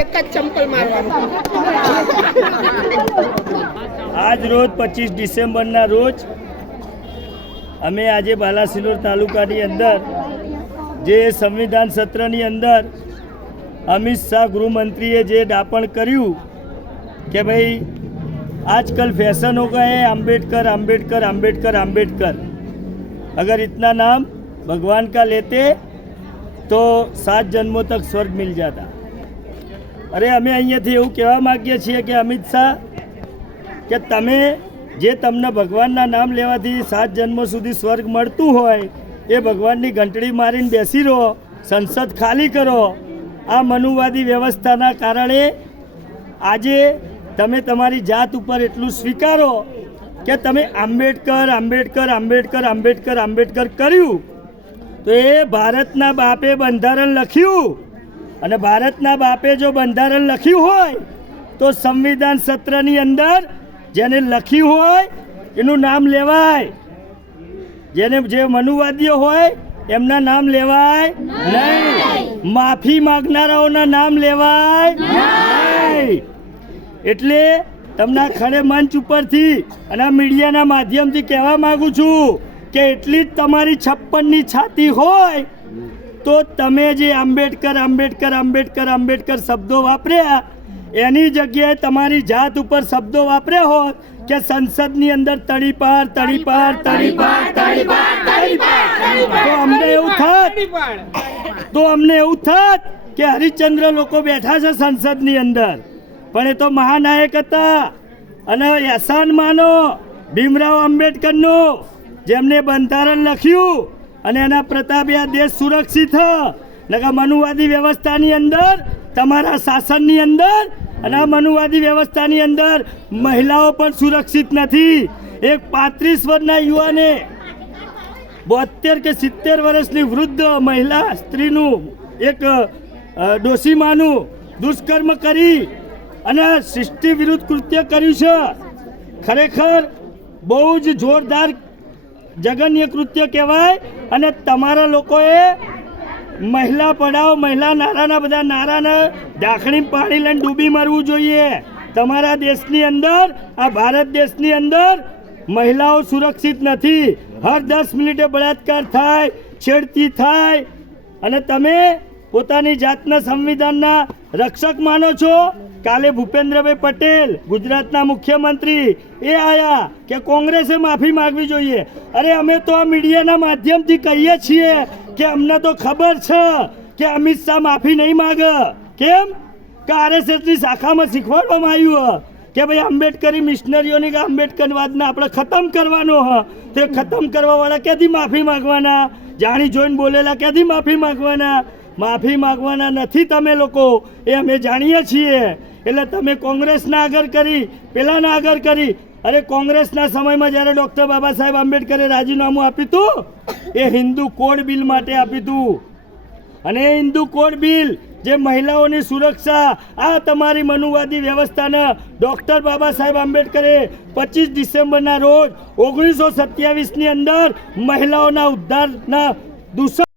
એક જ ચંપલ મારવાનું। આજ રોજ 25 ડિસેમ્બરના રોજ અમે આજે બાલાસિનોર તાલુકાની અંદર જે સંવિધાન સત્રની અંદર અમિત શાહ ગૃહમંત્રીએ જે દાપણ કર્યું કે ભાઈ आजकल फैशन हो गए अम्बेडकर अम्बेडकर अम्बेडकर अम्बेडकर, अगर इतना नाम भगवान का लेते तो 7 जन्मों तक स्वर्ग मिल जाता। अरे अमे अहींयाथी एवुं कहेवा मागीए छीए कि अमित शाह के तमे जे तमने भगवानना नाम लेवाथी 7 जन्मों सुधी स्वर्ग मळतुं होय ए भगवाननी घंटड़ी मारीने बेसी रहो, संसद खाली करो। आ मनुवादी व्यवस्थाना कारणे आजे તમે તમારી જાત ઉપર એટલું સ્વીકારો કે તમે આંબેડકર આંબેડકર આંબેડકર આંબેડકર આંબેડકર કર્યું તો એ ભારતના બાપે બંધારણ લખ્યું અને ભારતના બાપે જો બંધારણ લખ્યું હોય તો સંવિધાન સત્રની અંદર જેને લખ્યું હોય એનું નામ લેવાય, જેને જે મનુવાદીઓ હોય એમના નામ લેવાય નહીં, માફી માંગનારાઓના નામ લેવાય નહીં। એટલે તમને ખડે મંચ ઉપરથી અને મીડિયાના માધ્યમથી કહેવા માગું છું કે એટલી જ તમારી 56ની છાતી હોય તો તમે જે આંબેડકર આંબેડકર આંબેડકર આંબેડકર શબ્દો વાપર્યા એની જગ્યાએ તમારી જાત ઉપર શબ્દો વાપર્યા હોત કે સંસદની અંદર તડીપાર તડીપાર તડીપાર તડીપાર તડીપાર, તો અમને એવું થાત કે હરિશ્ચંદ્ર લોકો બેઠા છે સંસદની અંદર પણ એ તો મહાનાયક હતા અને એહસાન માનો ભીમરાવ આંબેડકરનું જેમને બંધારણ લખ્યું અને એના પ્રતાપે આ દેશ સુરક્ષિત નકા મનુવાદી વ્યવસ્થાની અંદર તમારા શાસનની અંદર અને આ મનુવાદી વ્યવસ્થાની અંદર મહિલાઓ પણ સુરક્ષિત નથી। એક 35 વર્ષના યુવાને 72 કે 70 વર્ષની વૃદ્ધ મહિલા સ્ત્રીનું એક ડોશીમાનું દુષ્કર્મ કરી અને સૃષ્ટિ વિરુદ્ધ કૃત્ય કર્યું છે। ખરેખર બહુ જ જોરદાર જઘન્ય કૃત્ય કહેવાય અને તમારા લોકોએ મહિલા પડાવો મહિલા નારાના બધા નારાને ઢાંકણી પાણી લઈને ડૂબી મરવું જોઈએ। તમારા દેશની અંદર આ ભારત દેશની અંદર મહિલાઓ સુરક્ષિત નથી, હર 10 મિનિટે બળાત્કાર થાય, છેડતી થાય અને તમે પોતાની જાતના સંવિધાનના રક્ષક માનો છો। કાલે ભૂપેન્દ્રભાઈ પટેલ ગુજરાતના મુખ્યમંત્રી એ આયા કે કોંગ્રેસે માફી માંગવી જોઈએ। અરે અમે તો આ મીડિયાના માધ્યમથી કહીએ છીએ કે અમને તો ખબર છે કે અમિત શાહ માફી નહીં માગે। કેમ કે આરએસએસની શાખામાં શીખવાડવામાં આવ્યું કે ભાઈ આંબેડકરી મિશનરીઓની કે આંબેડકરવાદને આપણે ખતમ કરવાનો તે ખતમ કરવાવાળા ક્યાંથી માફી માગવાના, જાણી જોઈને બોલેલા ક્યાંથી માફી માગવાના? માફી માગવાના નથી તમે લોકો, એ અમે જાણીએ છીએ। એટલે તમે કોંગ્રેસના આગળ કરી પેલાના આગળ કરી। અરે કોંગ્રેસના સમયમાં જ્યારે ડૉક્ટર બાબા સાહેબ આંબેડકરે રાજીનામું આપ્યું હતું એ હિન્દુ કોડ બિલ માટે આપ્યું હતું અને એ હિન્દુ કોડ બિલ જે મહિલાઓની સુરક્ષા આ તમારી મનુવાદી વ્યવસ્થાને ડૉક્ટર બાબા સાહેબ આંબેડકરે 25 ડિસેમ્બરના રોજ 1927ની અંદર મહિલાઓના ઉદ્ધારના દૂષણ